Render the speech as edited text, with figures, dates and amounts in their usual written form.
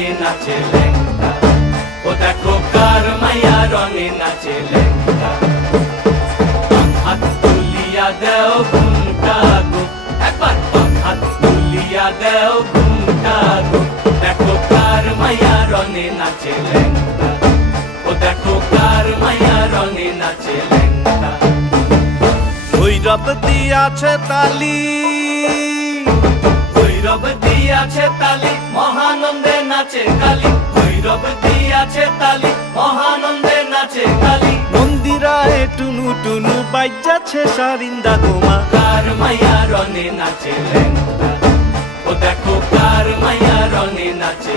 রনে নাচে লেঙ্গা, ও দেখো কার মাইয়া রনে নাচে লেঙ্গা। হাত তুলিয়া দেও ঘুমটা গো, একবার হাত তুলিয়া দেও ঘুমটা গো, দেখো কার মাইয়া রনে নাচে লেঙ্গা, ও দেখো কার মাইয়া রনে নাচে লেঙ্গা। ভৈরব দিয়াছে তালি, ভৈরব দিয়াছে তালি, মহানন্দে নাচে কালী। ভৈরব দিয়াছে তালি, মহানন্দে নাচে কালী। মন্দিরায় টুনু টুনু বাজ্যাছে সারিন্দা গোমা। কার মাইয়া রনে নাচে লেঙ্গা, ও দেখো কার মাইয়া রনে নাচে